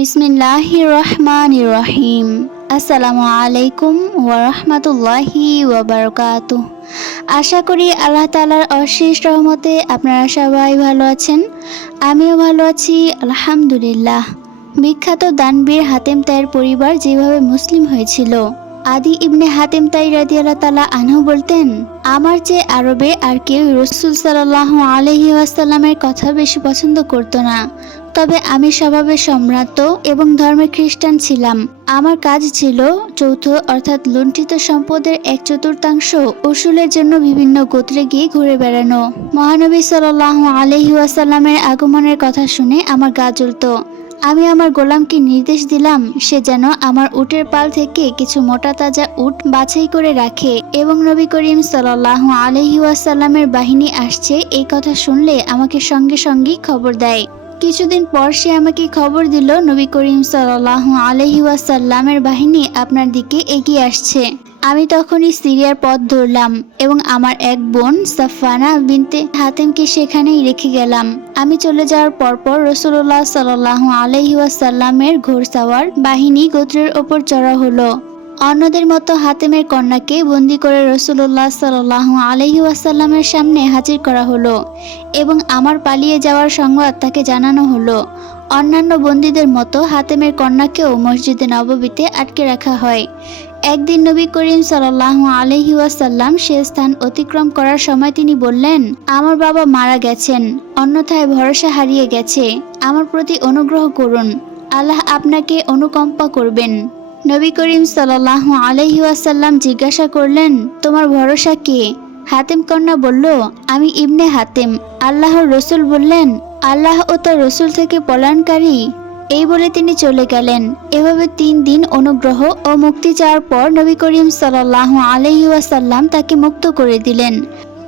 বিসমিল্লাহ রহমান রহিম আসসালামু আলাইকুম ওরহমতুল্লাহি ওবরকাত আশা করি আল্লাহ তালার অশেষ রহমতে আপনারা সবাই ভালো আছেন। আমিও ভালো আছি, আলহামদুলিল্লাহ। বিখ্যাত দানবীর হাতেম তাইয়ের পরিবার যেভাবে মুসলিম হয়েছিল। আদি ইবনে হাতেম তাই রাদিয়াল্লাহ তালা আনহু বলতেন, আমার চেয়ে আরবে আর কেউ রসুল সাল্লাহ আলহি আসাল্লামের কথা বেশি পছন্দ করতো না। তবে আমি স্বভাবে সম্ভ্রান্ত এবং ধর্মে খ্রিস্টান ছিলাম। আমার কাজ ছিল চৌথ অর্থাৎ লুণ্ঠিত সম্পদের এক চতুর্থাংশ উসুলের জন্য বিভিন্ন গোত্রে গিয়ে ঘুরে বেড়ানো। মহানবী সাল্লাহ আলহি আগমনের কথা শুনে আমার গা জ্বলত। আমি আমার গোলামকে নির্দেশ দিলাম, সে যেন আমার উটের পাল থেকে কিছু মোটা তাজা উট বাছাই করে রাখে এবং নবী করিম সাল্লাহ আলহিউসাল্লামের বাহিনী আসছে, এই কথা শুনলে আমাকে সঙ্গে সঙ্গেই খবর দেয়। কিছুদিন পর সে আমাকে খবর দিল, নবী করিম সাল্লাহ আলহিউসাল্লামের বাহিনী আপনার দিকে এগিয়ে আসছে। আমি তখনই সিরিয়ার পথ ধরলাম এবং আমার এক বোন সাফানা বিনতে হাতেমকে সেখানেই রেখে গেলাম। আমি চলে যাওয়ার পরপর রসুল্লাহ সাল্লাহ আলহিউসাল্লামের ঘোড়সাওয়ার বাহিনী গোত্রের ওপর চড়া হলো। অন্যদের মতো হাতেমের কন্যাকে বন্দি করে রসুল্লাহ সাল্লাহ আলহি ওয়াসাল্লামের সামনে হাজির করা হলো এবং আমার পালিয়ে যাওয়ার সংবাদ তাকে জানানো হলো। অন্যান্য বন্দীদের মতো হাতেমের কন্যাকেও মসজিদে নববীতে আটকে রাখা হয়। একদিন নবী করিম সাল্লাহ আলহি ওয়াসাল্লাম সে স্থান অতিক্রম করার সময় তিনি বললেন, আমার বাবা মারা গেছেন, অন্যথায় ভরসা হারিয়ে গেছে। আমার প্রতি অনুগ্রহ করুন। আল্লাহ আপনাকে অনুকম্পা করবেন। নবী করিম সাল্লাহ আলহিউসাল্লাম জিজ্ঞাসা করলেন, তোমার ভরসা কে? হাতেম কন্যা বলল, আমি ইবনে হাতেম। আল্লাহর রসুল বললেন, আল্লাহ ও তার রসুল থেকে পলায়নকারী? এই বলে তিনি চলে গেলেন। এভাবে তিন দিন অনুগ্রহ ও মুক্তি চাওয়ার পর নবী করিম সাল্লাহ আলহিউসাল্লাম তাকে মুক্ত করে দিলেন।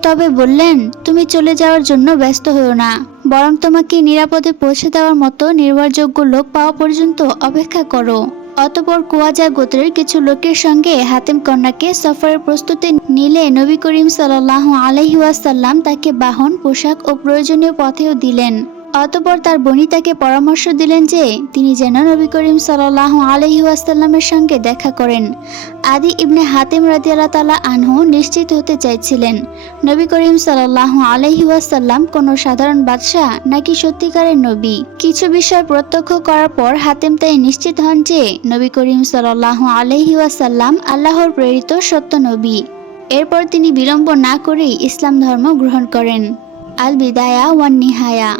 তবে বললেন, তুমি চলে যাওয়ার জন্য ব্যস্ত হও না। বরং তোমাকে নিরাপদে পৌঁছে দেওয়ার মতো নির্ভরযোগ্য লোক পাওয়া পর্যন্ত অপেক্ষা করো। অতপর কুয়াজা গোত্রের কিছু লোকের সঙ্গে হাতেম কন্যাকে সফরের প্রস্তুতি নিলে নবী করিম সাল্লাহ আলহিউসাল্লাম তাকে বাহন, পোশাক ও প্রয়োজনীয় পথেও দিলেন। অতপর তার বনি তাকে পরামর্শ দিলেন যে তিনি যেন নবী করিম সাল্লাহ আলহিউসাল্লামের সঙ্গে দেখা করেন। আদি ইবনে হাতেম রাদিয়াল্লাহ তালা আনহু নিশ্চিত হতে চাইছিলেন, নবী করিম সাল্লাহ আলহিউসাল্লাম কোনো সাধারণ বাদশাহ নাকি সত্যিকারের নবী? কিছু বিষয় প্রত্যক্ষ করার পর হাতেম তাই নিশ্চিত হন যে নবী করিম সাল্লাহ আলহিউসাল্লাম আল্লাহর প্রেরিত সত্য নবী। এরপর তিনি বিলম্ব না করেই ইসলাম ধর্ম গ্রহণ করেন। আল বিদায়া ওয়ান নিহায়া